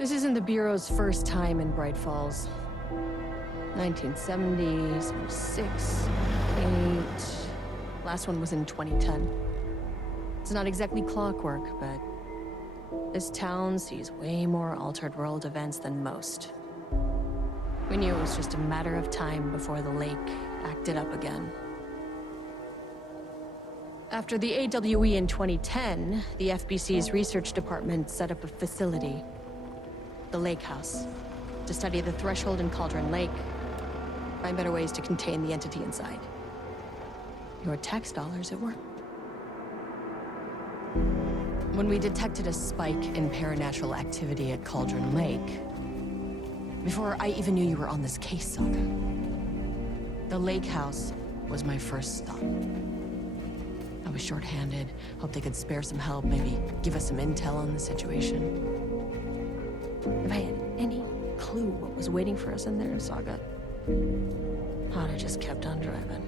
This isn't the Bureau's first time in Bright Falls. 1970, 76, 8... Last one was in 2010. It's not exactly clockwork, but this town sees way more altered world events than most. We knew it was just a matter of time before the lake acted up again. After the AWE in 2010, the FBC's research department set up a facility, the Lake House, to study the threshold in Cauldron Lake, find better ways to contain the entity inside. Your tax dollars at work. When we detected a spike in paranatural activity at Cauldron Lake, before I even knew you were on this case, Saga, the Lake House was my first stop. I was short-handed, hoped they could spare some help, maybe give us some intel on the situation. If I had any clue what was waiting for us in there, Saga, I'd have just kept on driving.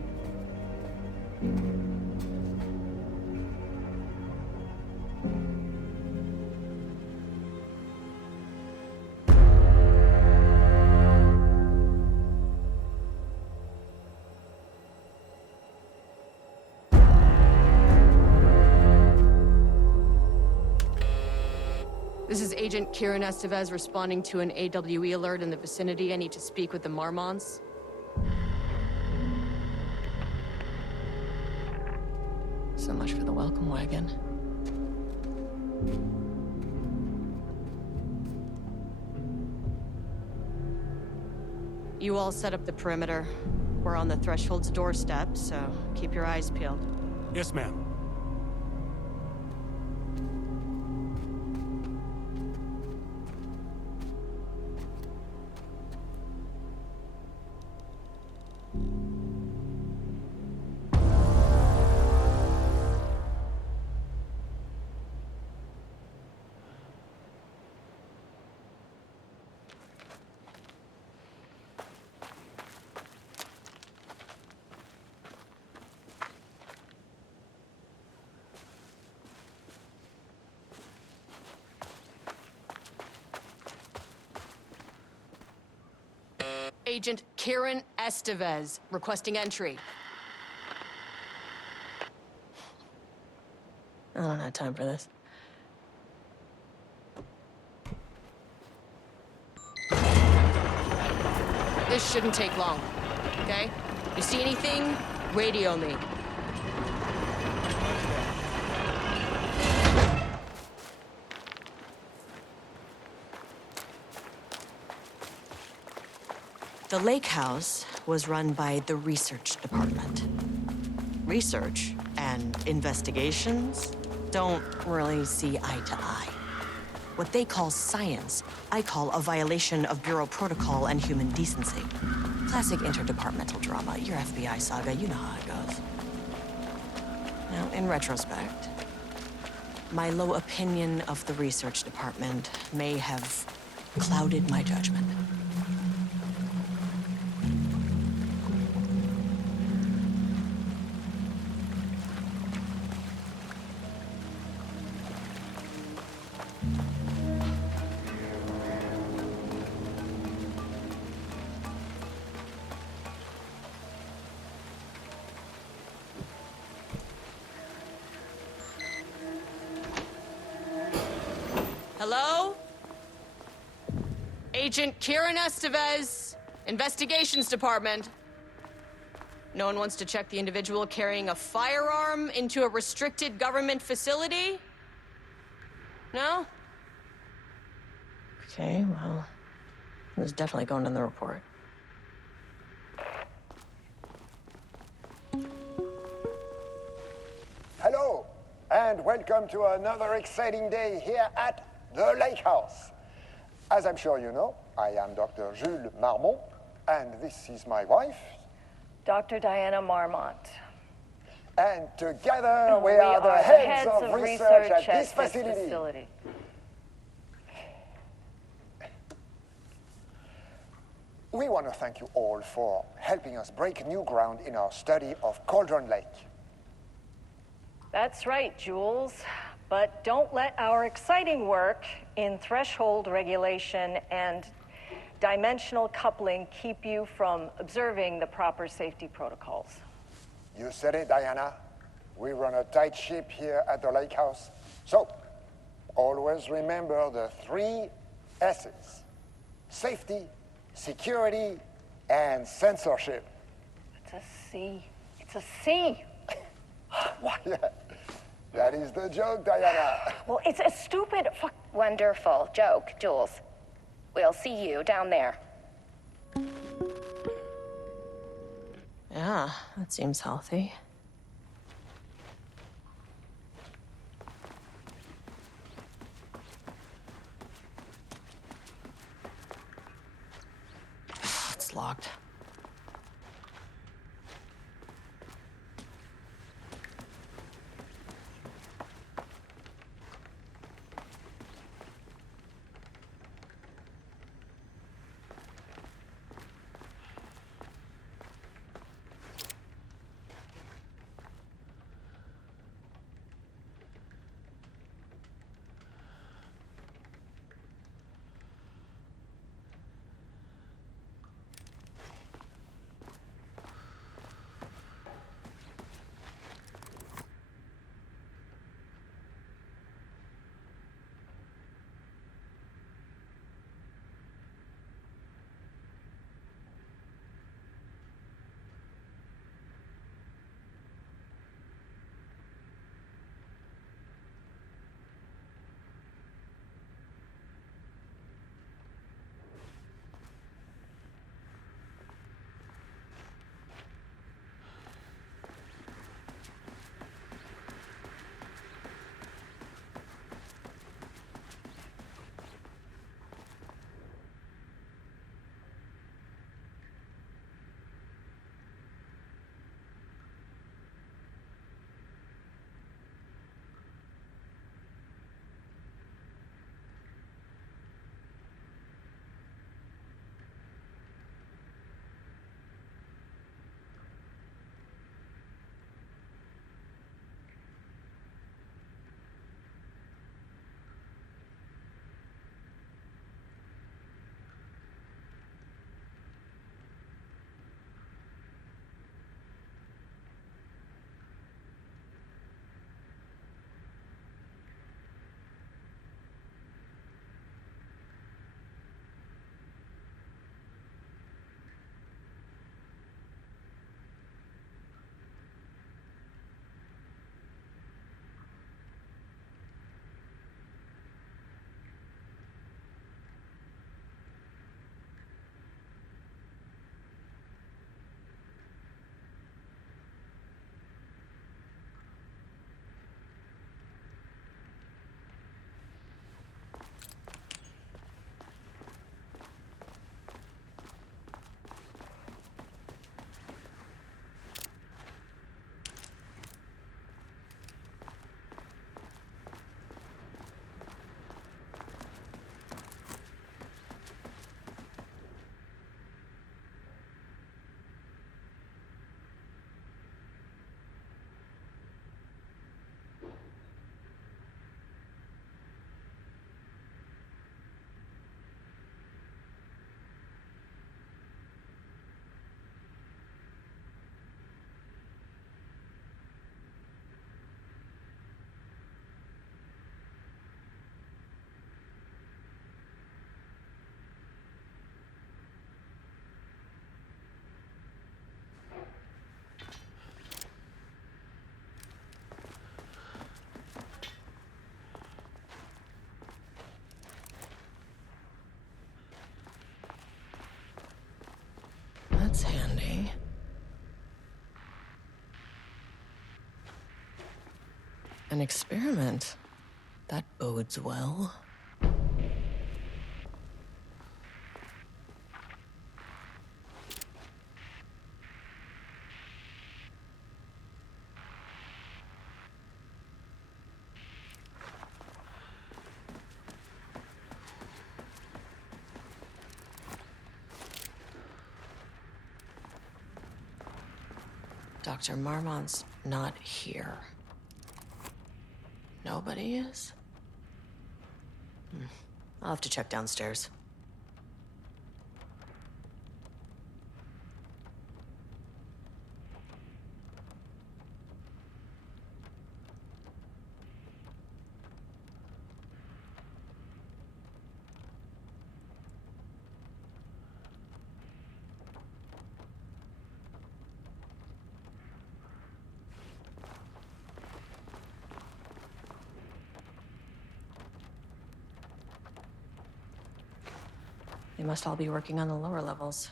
This is Agent Kieran Estevez responding to an AWE alert in the vicinity. I need to speak with the Marmonts. So much for the welcome wagon. You all set up the perimeter. We're on the Threshold's doorstep, so keep your eyes peeled. Yes, ma'am. Agent Kieran Estevez, requesting entry. I don't have time for this. This shouldn't take long, okay? You see anything? Radio me. The Lake House was run by the research department. Research and investigations don't really see eye to eye. What they call science, I call a violation of Bureau protocol and human decency. Classic interdepartmental drama. Your FBI saga, you know how it goes. Now, in retrospect, my low opinion of the research department may have clouded my judgment. Hello? Agent Kieran Estevez, Investigations Department. No one wants to check the individual carrying a firearm into a restricted government facility? No? Okay, well, this is definitely going in the report. Hello, and welcome to another exciting day here at the Lake House. As I'm sure you know, I am Dr. Jules Marmont, and this is my wife. Dr. Diana Marmont. And together we are the heads of research at this facility. We want to thank you all for helping us break new ground in our study of Cauldron Lake. That's right, Jules. But don't let our exciting work in threshold regulation and dimensional coupling keep you from observing the proper safety protocols. You said it, Diana. We run a tight ship here at the Lake House. So, always remember the 3 S's. Safety, security, and censorship. It's a C. It's a C. What? Yeah, that is the joke, Diana. Well, it's a stupid fuck. Wonderful joke, Jules. We'll see you down there. Yeah, that seems healthy. It's locked. That's handy. An experiment. That bodes well. Dr. Marmont's not here. No Nobody is? I'll have to check downstairs. They must all be working on the lower levels.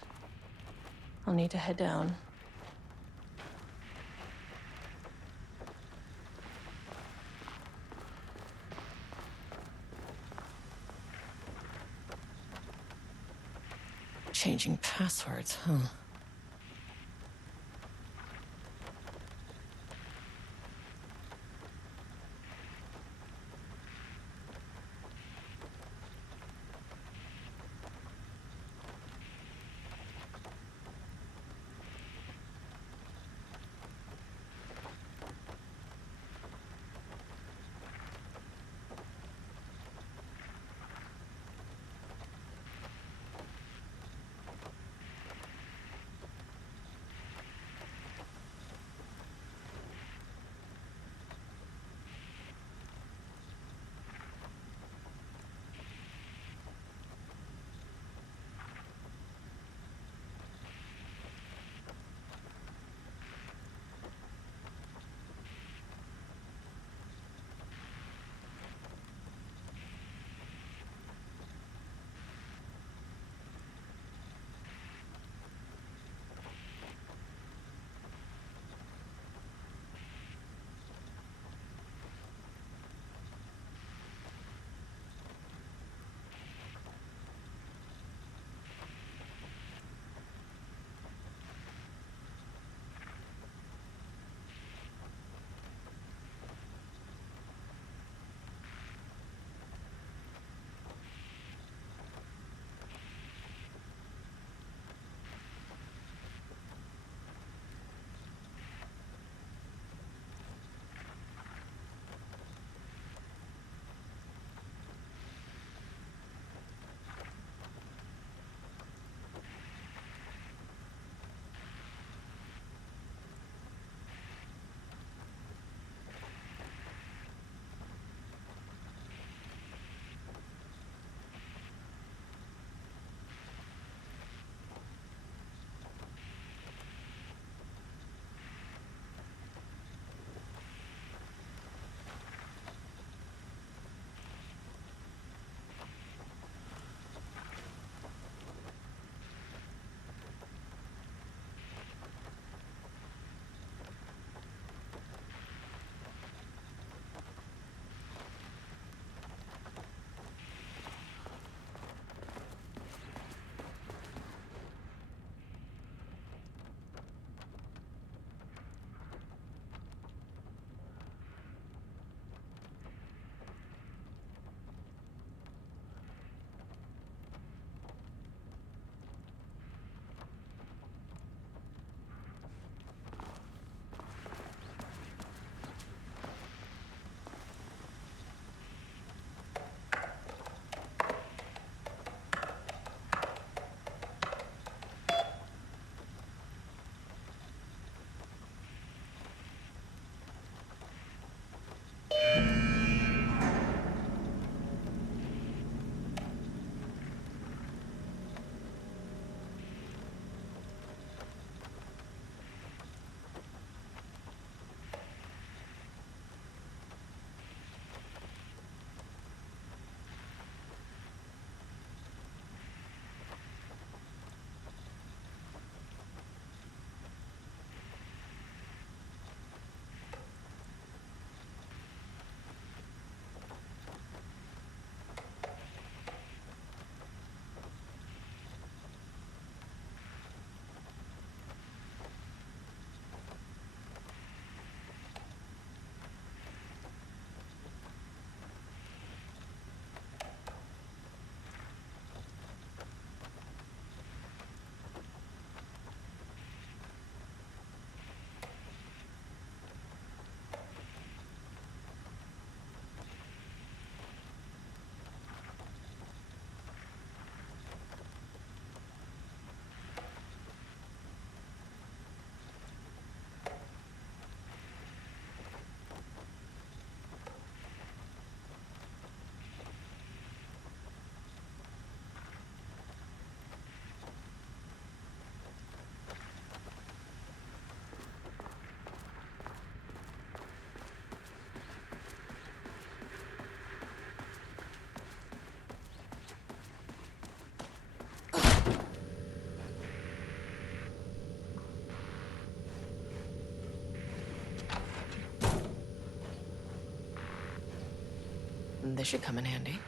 I'll need to head down. Changing passwords, huh? This should come in handy.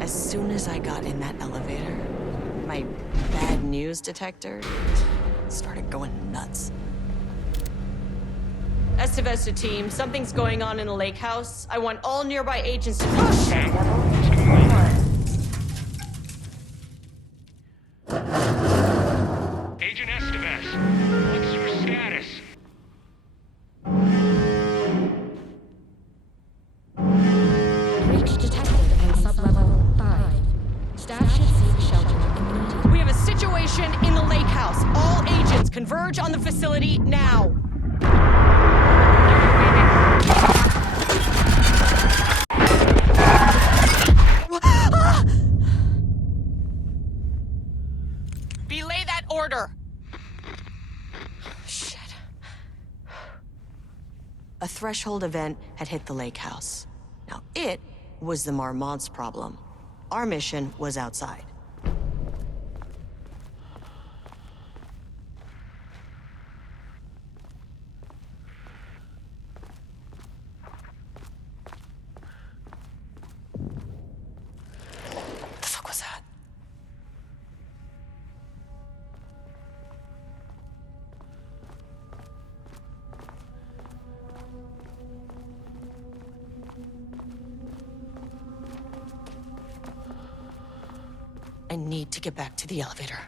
As soon as I got in that elevator, my bad news detector started going nuts. Estevez to team, something's going on in the lake house. I want all nearby agents to push. Agent Estevez, what's your status? Breach detected at sublevel 5. Staff should seek shelter immediately. We have a situation in the lake house. All agents converge on the facility now. Belay that order. Shit. A threshold event had hit the lake house. Now, it was the Marmont's problem. Our mission was outside. The fuck was that? I need to get back to the elevator.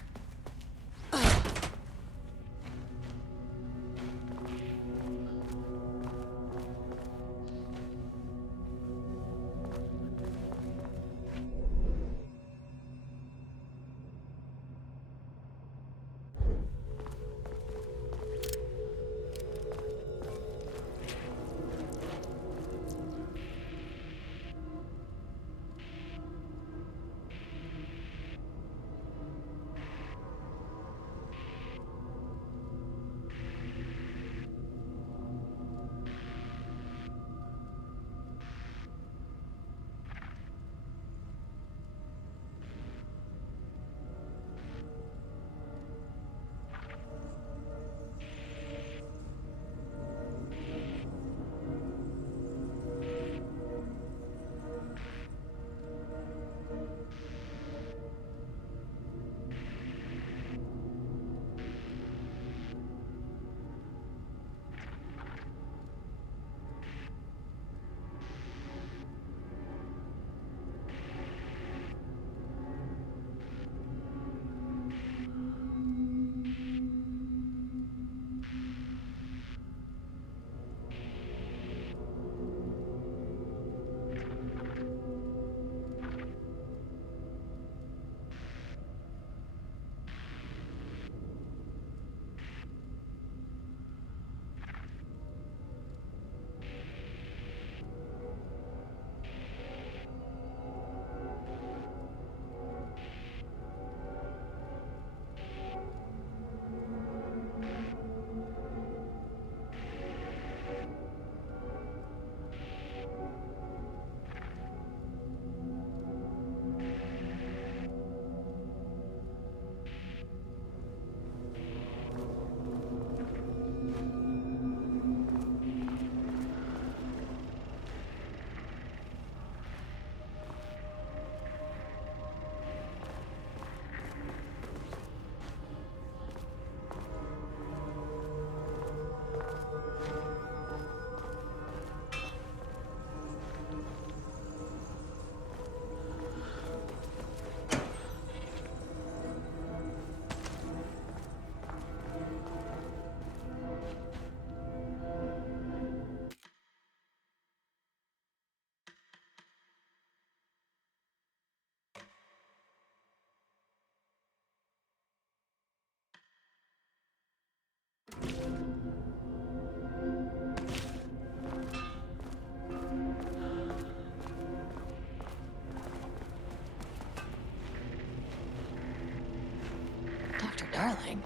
darling.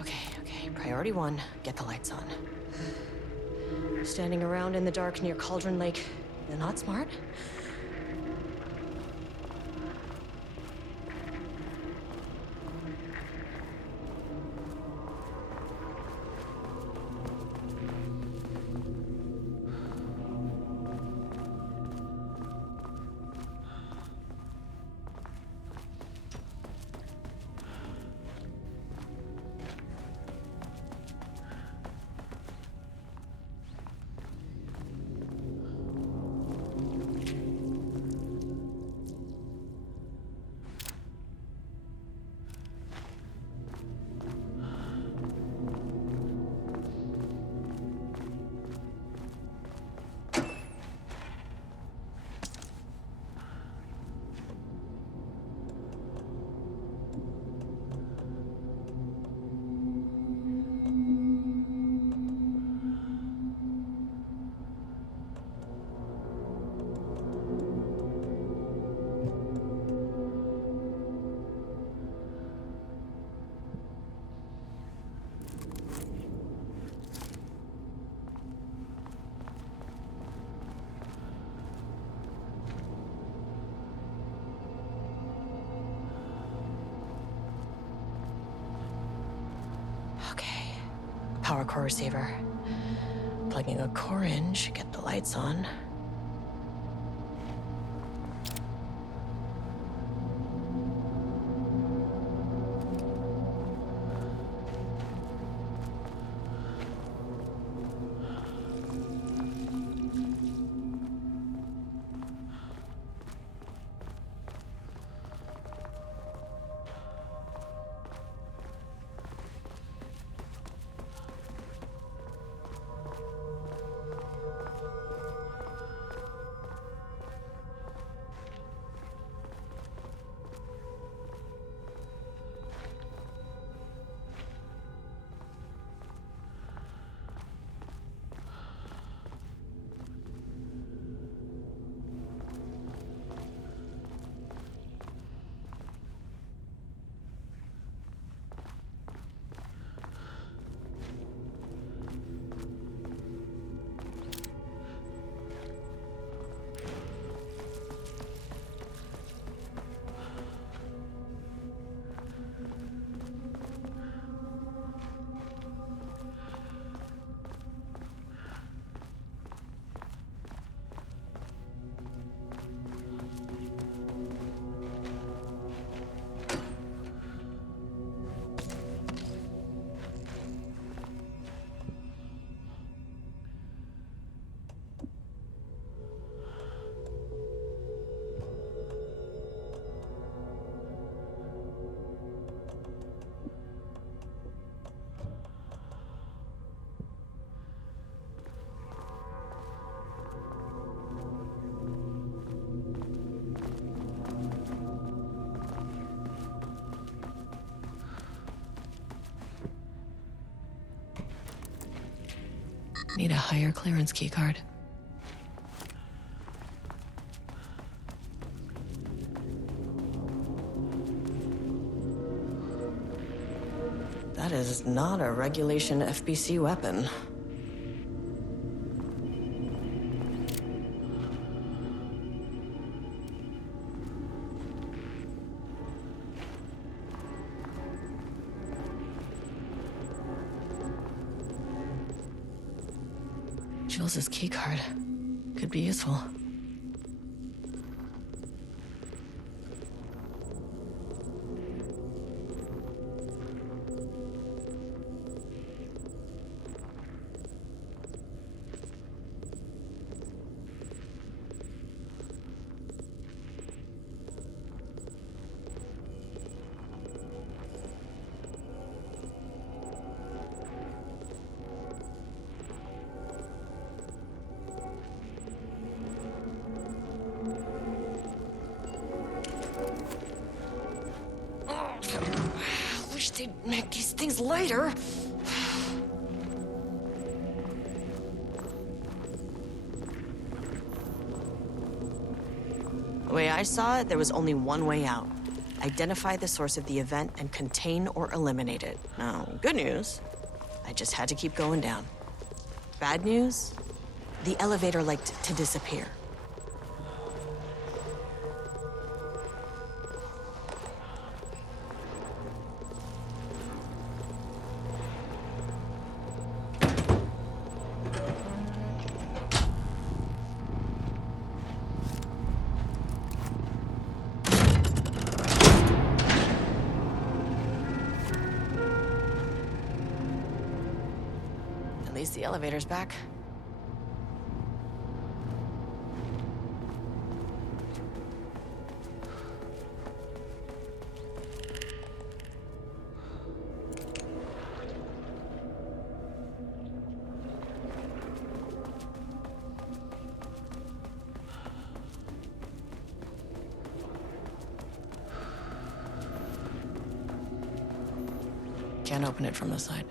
Okay, priority one, get the lights on. Standing around in the dark near Cauldron Lake, not smart. Okay, power core receiver. Plugging a core in should get the lights on. Need a higher clearance keycard. That is not a regulation FBC weapon. Jules' keycard could be useful. they'd make these things lighter. The way I saw it, there was only one way out. Identify the source of the event and contain or eliminate it. Now, good news, I just had to keep going down. Bad news, the elevator liked to disappear. At least the elevator's back. Can't open it from the side.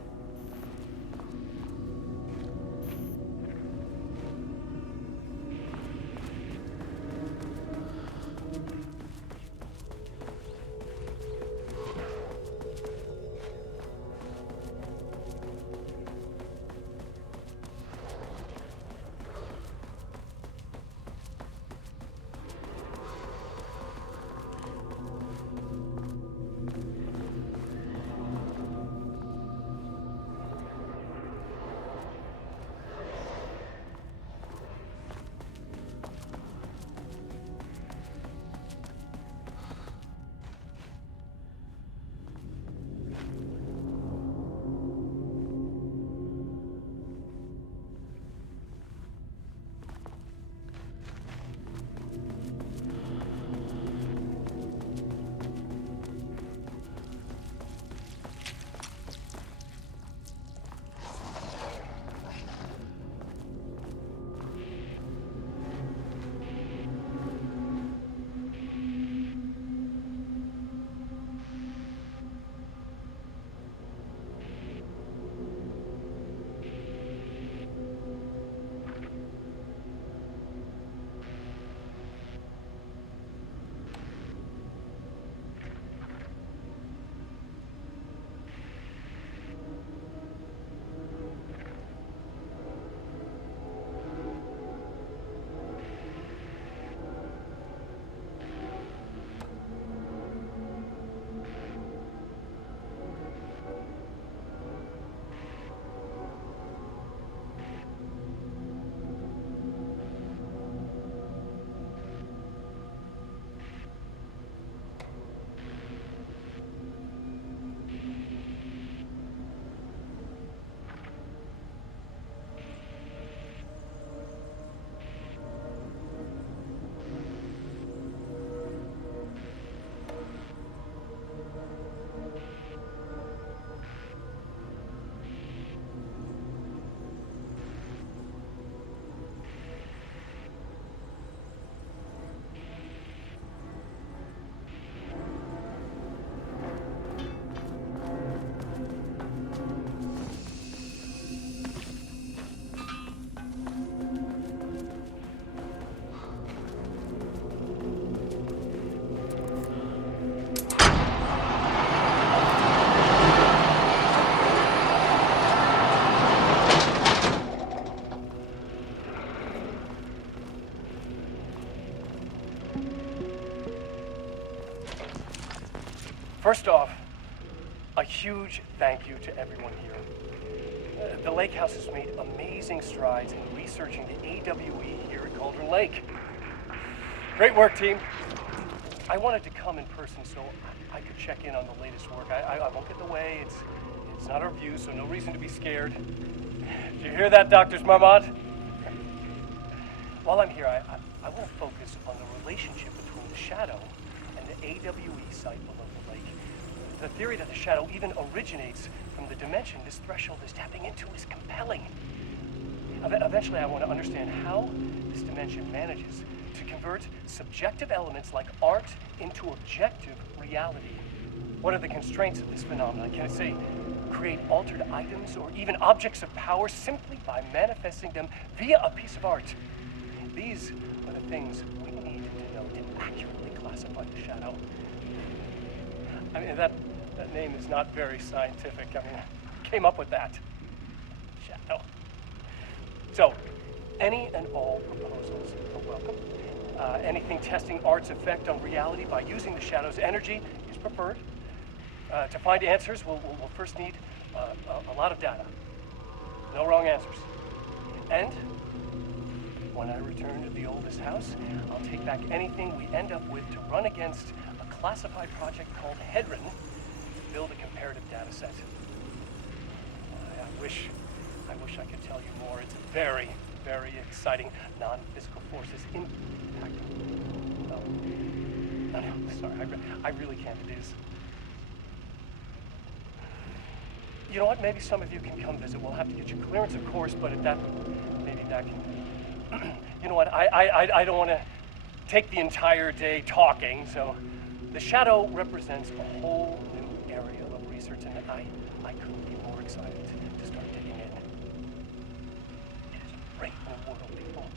First off, a huge thank you to everyone here. The Lake House has made amazing strides in researching the AWE here at Cauldron Lake. Great work, team. I wanted to come in person so I could check in on the latest work. I won't get in the way. It's not our view, so no reason to be scared. Did you hear that, Dr. Marmont? While I'm here, I want to focus on the relationship between the Shadow and the AWE site below the lake. The theory that the Shadow even originates from the dimension this threshold is tapping into is compelling. Eventually, I want to understand how this dimension manages to convert subjective elements like art into objective reality. What are the constraints of this phenomenon? Can it, say, create altered items or even objects of power simply by manifesting them via a piece of art? These are the things we need to know to accurately classify the shadow. I mean, that name is not very scientific. I mean, who came up with that? Shadow. So, any and all proposals are welcome. Anything testing art's effect on reality by using the shadow's energy is preferred. To find answers, we'll first need a lot of data. No wrong answers. And when I return to the oldest house, I'll take back anything we end up with to run against a classified project called Hedron to build a comparative data set. I wish I could tell you more. It's very, very exciting. Non-physical forces impact. No, sorry, I really can't. It is. You know what? Maybe some of you can come visit. We'll have to get you clearance, of course, but at that, maybe that can. You know what? I don't want to take the entire day talking. So, the shadow represents a whole new area of research, and I couldn't be more excited to start digging in. It is a great new world, people.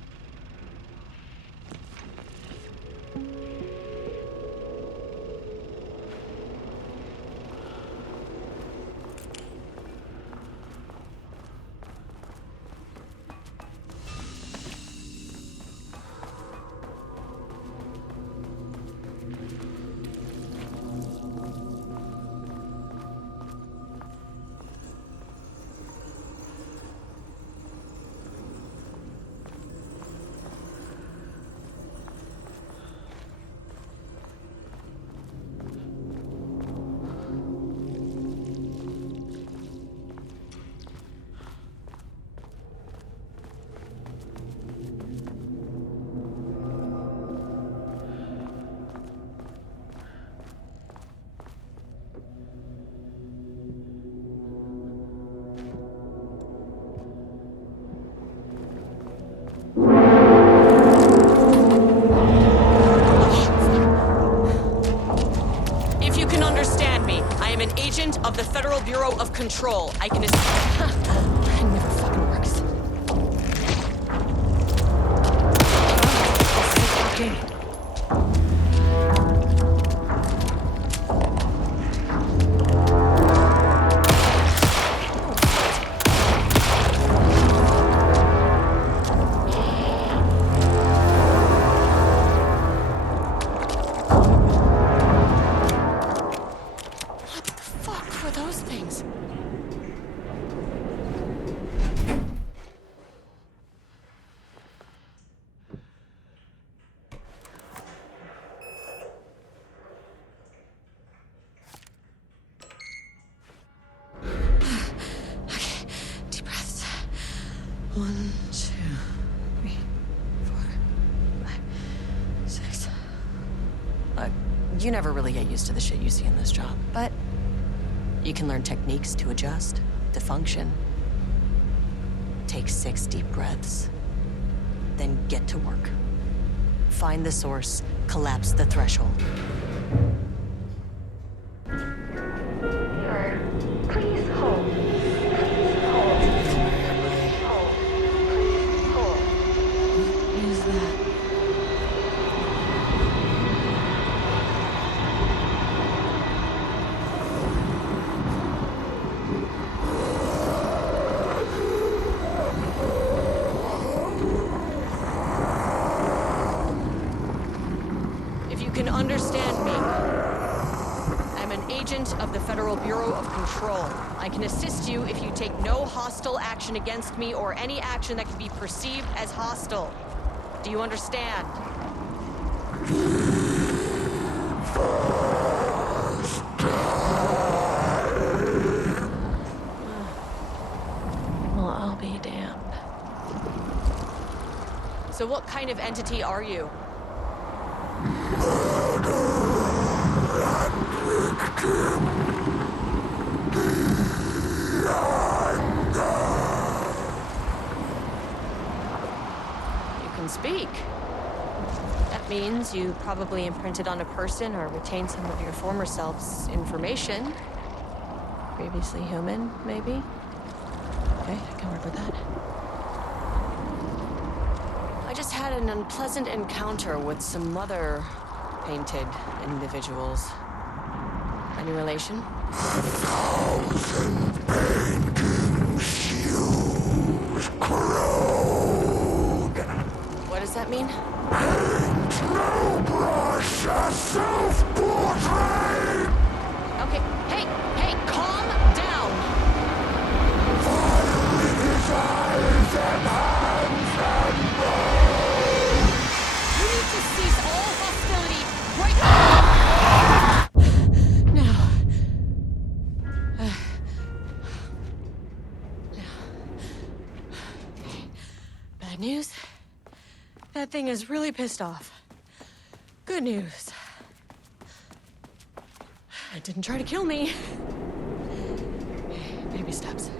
Of the Federal Bureau of Control. I can... It never fucking works. One, two, three, 4, 5, 6. You never really get used to the shit you see in this job, but you can learn techniques to adjust, to function. Take 6 deep breaths, then get to work. Find the source, collapse the threshold. Please hold. Please hold. Hold. Please hold. What is that? If you can understand me, I'm an agent of the Federal Bureau of Control. I can assist you if you take no hostile action against me or any action that can be perceived as hostile. Do you understand? Well, I'll be damned. So what kind of entity are you? You can speak. That means means you probably imprinted on a person or retained some of your former self's information. Previously human, maybe? Okay, I can work with that. I just had an unpleasant encounter with some other painted individuals. Any relation? What does that mean? Okay, hey, calm down! You need to cease all hostility right now! Bad news? That thing is really pissed off. Good news. It didn't try to kill me. Baby steps.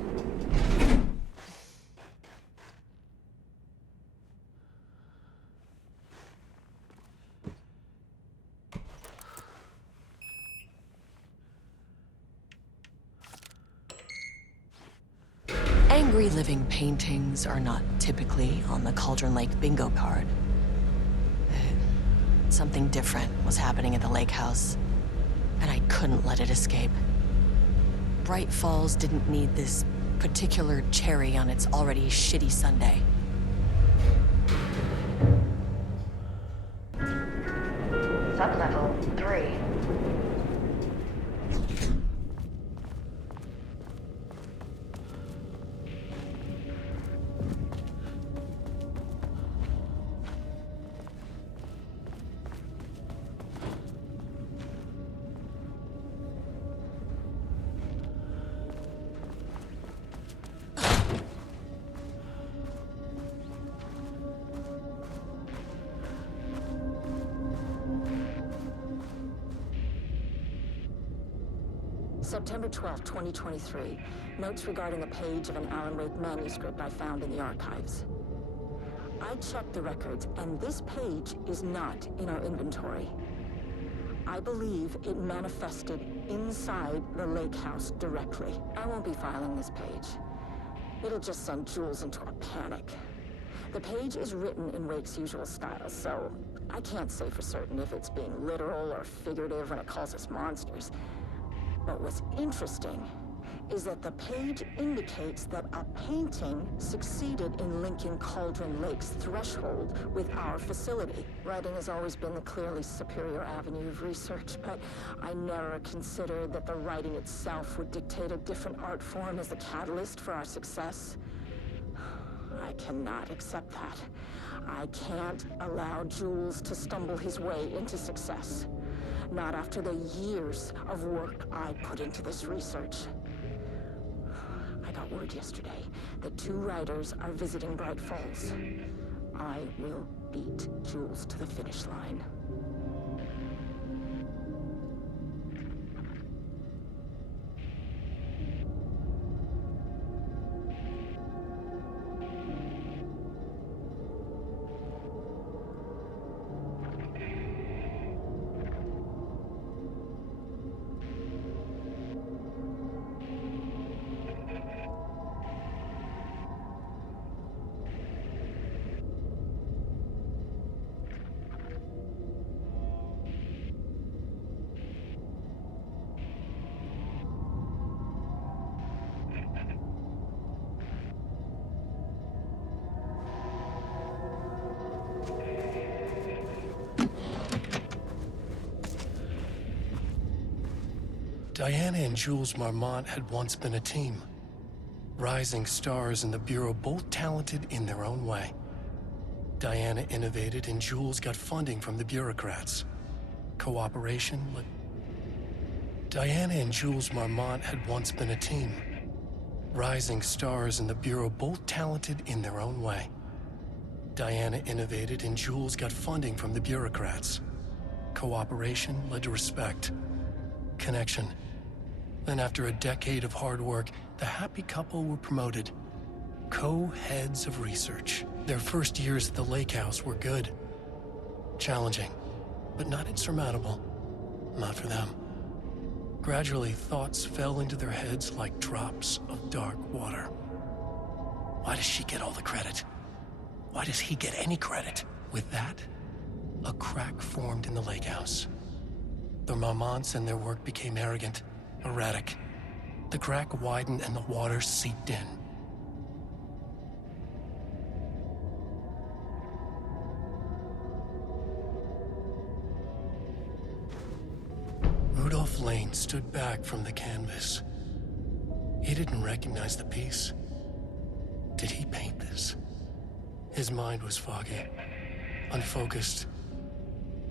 Angry living paintings are not typically on the Cauldron Lake bingo card. Something different was happening at the lake house, and I couldn't let it escape. Bright Falls didn't need this particular cherry on its already shitty sundae. Sublevel 3. September 12, 2023. Notes regarding a page of an Alan Wake manuscript I found in the archives. I checked the records, and this page is not in our inventory. I believe it manifested inside the lake house directly. I won't be filing this page. It'll just send Jules into a panic. The page is written in Wake's usual style, so I can't say for certain if it's being literal or figurative when it calls us monsters. But what's interesting is that the page indicates that a painting succeeded in linking Cauldron Lake's threshold with our facility. Writing has always been the clearly superior avenue of research, but I never considered that the writing itself would dictate a different art form as the catalyst for our success. I cannot accept that. I can't allow Jules to stumble his way into success. Not after the years of work I put into this research. I got word yesterday that 2 writers are visiting Bright Falls. I will beat Jules to the finish line. Diana and Jules Marmont had once been a team. Rising stars in the Bureau, both talented in their own way. Diana innovated and Jules got funding from the bureaucrats. Cooperation led... Diana and Jules Marmont had once been a team. Rising stars in the Bureau, both talented in their own way. Diana innovated and Jules got funding from the bureaucrats. Cooperation led to respect. Connection. Then after a decade of hard work, the happy couple were promoted. Co-heads of research. Their first years at the lake house were good. Challenging, but not insurmountable. Not for them. Gradually, thoughts fell into their heads like drops of dark water. Why does she get all the credit? Why does he get any credit? With that, a crack formed in the lake house. The Marmonts and their work became arrogant, erratic. The crack widened and the water seeped in. Rudolph Lane stood back from the canvas. He didn't recognize the piece. Did he paint this? His mind was foggy, unfocused.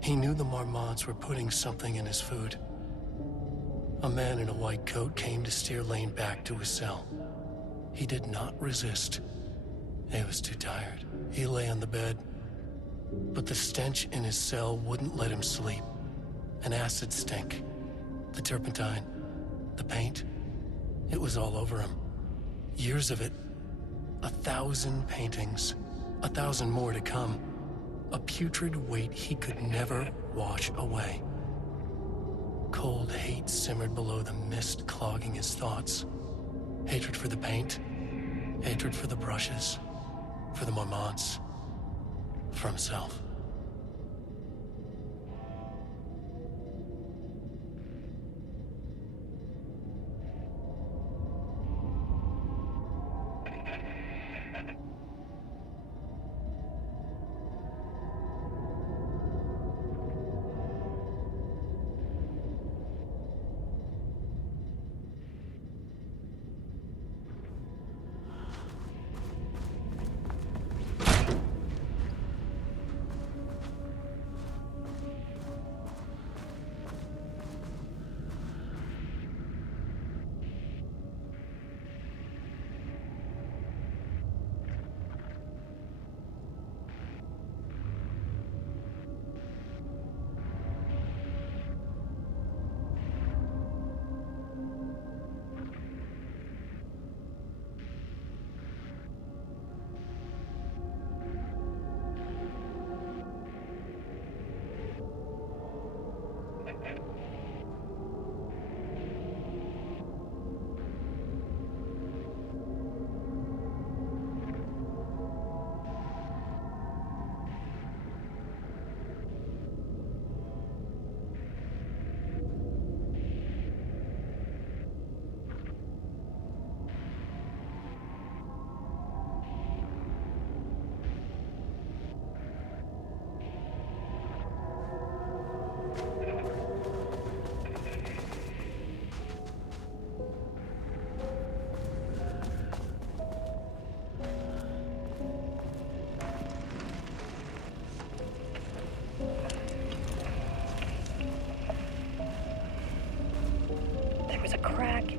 He knew the Marmonts were putting something in his food. A man in a white coat came to steer Lane back to his cell. He did not resist. He was too tired. He lay on the bed, but the stench in his cell wouldn't let him sleep. An acid stink. The turpentine, the paint, it was all over him. Years of it. 1,000 paintings. 1,000 more to come. A putrid weight he could never wash away. Cold hate simmered below the mist clogging his thoughts. Hatred for the paint. Hatred for the brushes. For the Marmonts. For himself.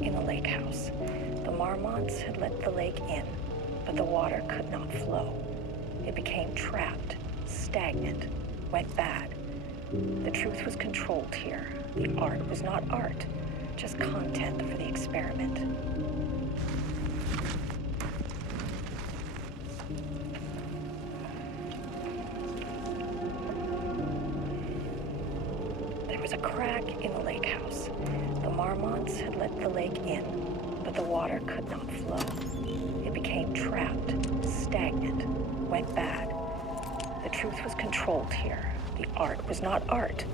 In the lake house. The Marmonts had let the lake in, but the water could not flow. It became trapped, stagnant, went bad. The truth was controlled here. The art was not art, just content for the experiment. There was a crack in the lake house. The Marmonts had let the lake in, but the water could not flow. It became trapped, stagnant, went bad. The truth was controlled here. The art was not art,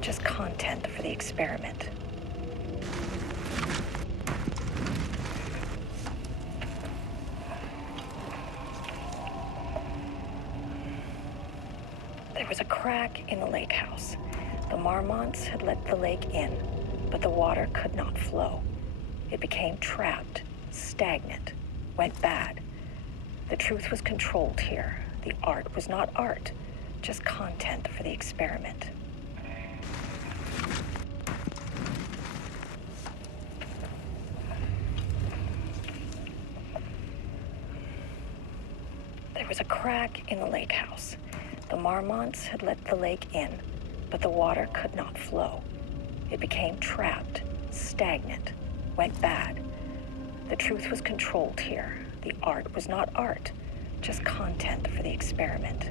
just content for the experiment. There was a crack in the lake house. The Marmonts had let the lake in, but the water could not flow. It became trapped, stagnant, went bad. The truth was controlled here. The art was not art, just content for the experiment. There was a crack in the lake house. The Marmonts had let the lake in, but the water could not flow. It became trapped, stagnant, went bad. The truth was controlled here. The art was not art, just content for the experiment.